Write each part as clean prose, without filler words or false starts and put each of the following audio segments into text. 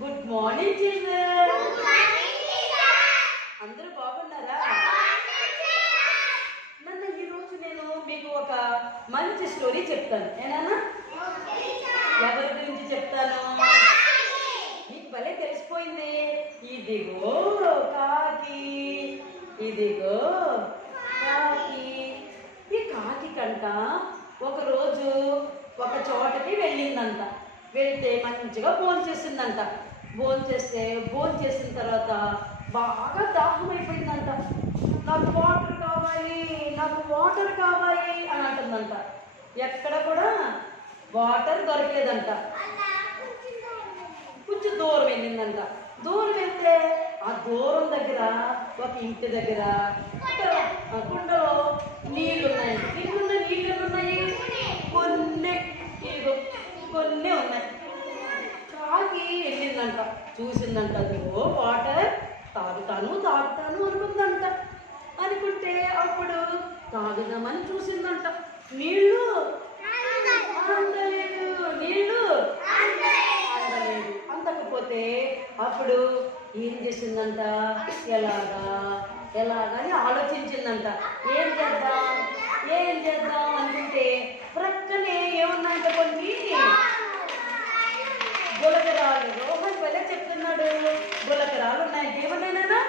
Good morning children. అందరూ బాగున్నారా? నన్ను ఈరోజు నేను మీకు ఒక మంచి స్టోరీ చెప్తాను. ఏనా? ఎవరి గురించి చెప్తాను? మీకు భలే తెలిసిపోయింది. ఇదిగో కాకి, ఇదిగో కాకి. ఈ కాకి కంట ఒకరోజు ఒక చోటకి వెళ్ళిందంట. వెళ్తే మంచిగా భోంచేసిందంట. భోంచేసిన తర్వాత బాగా దాహం అయిపోయిందంట. నాకు వాటర్ కావాలి, నాకు వాటర్ కావాలి అని అంటుందంట. ఎక్కడ కూడా వాటర్ దొరకలేదంట. కొంచెం దూరం వెళ్ళిందంట. దూరం వెళ్తే ఆ దూరం దగ్గర ఒక ఇంటి దగ్గర కుండలో నీళ్లు ఉన్నాయి. నీళ్ళున్న నీళ్ళు ఉన్నాయి, కొన్ని ఉన్నాయి. కాకి వెళ్ళిందంట, చూసిందంట. అదిగో వాటర్, తాగుతాను అనుకుందంట. అనుకుంటే అప్పుడు తాగుదామని చూసిందంట. నీళ్లు అందకపోతే అప్పుడు ఏం చేసిందంట, ఎలాగని ఆలోచించిందంట. ఏం చేద్దాం అనుకుంటే ప్రక్కనే ఏమన్నాయంట, కొన్ని గులకరాలు. రోహన్ వల్లే చెప్తున్నాడు, గులకరాలు ఉన్నాయి. ఏమన్నాయినా?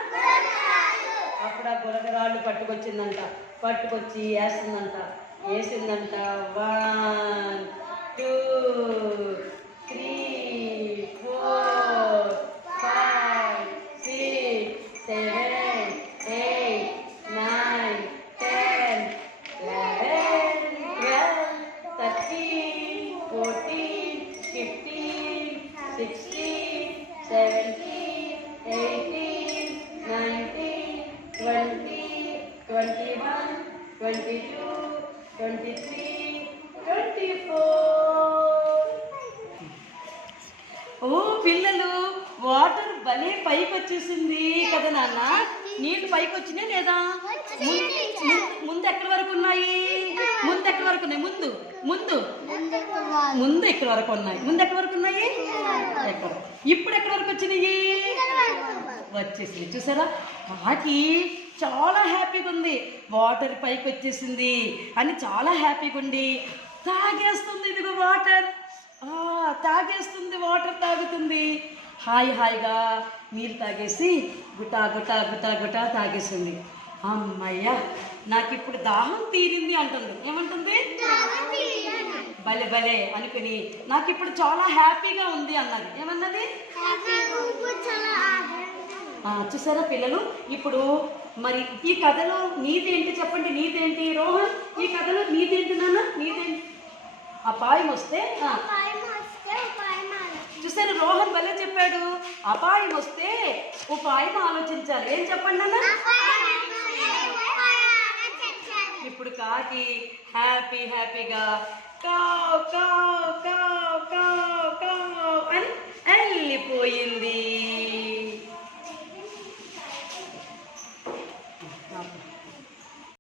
అప్పుడు ఆ గులకరాళ్ళు పట్టుకొచ్చి వేసిందంట. 1 2 3 4 5 6 7 8 9 10 11 12 13 14 15 16 17 18 19 20 21 22 23 24. ఓ పిల్లలు, వాటర్ భలే పైకి వచ్చేసింది కదా నాన్న? నీళ్ళు పైకి వచ్చినాయి లేదా? ముందు ఎక్కడి వరకు ఉన్నాయి? ముందు ఎక్కడి వరకు ఉన్నాయి? ఎక్కడ? ఇప్పుడు ఎక్కడి వరకు వచ్చినాయి? వచ్చేసింది. చూసారా? కాకి చాలా హ్యాపీగా ఉంది. వాటర్ పైకి వచ్చేసింది అని చాలా హ్యాపీగా ఉండి తాగేస్తుంది. ఇదిగో వాటర్ తాగుతుంది. హాయిగా నీళ్ళు తాగేసి గుటా తాగేసింది. అమ్మయ్యా, నాకు ఇప్పుడు దాహం తీరింది అంటుంది. ఏమంటుంది? భలే అనుకుని నాకు ఇప్పుడు చాలా హ్యాపీగా ఉంది అన్నది. ఏమన్నది? చూసారా పిల్లలు? ఇప్పుడు మరి ఈ కథలో నీతి ఏంటి చెప్పండి? నీతి ఏంటి రోహన్? ఈ కథలో నీతి ఏంటి నాన్న? నీతి అపాయం వస్తే చూసారు, రోహన్ భలే చెప్పాడు. అపాయం వస్తే ఉపాయం ఆలోచించాలి. ఏం చెప్పండి అన్న? ఇప్పుడు కాకి హ్యాపీగా కావ్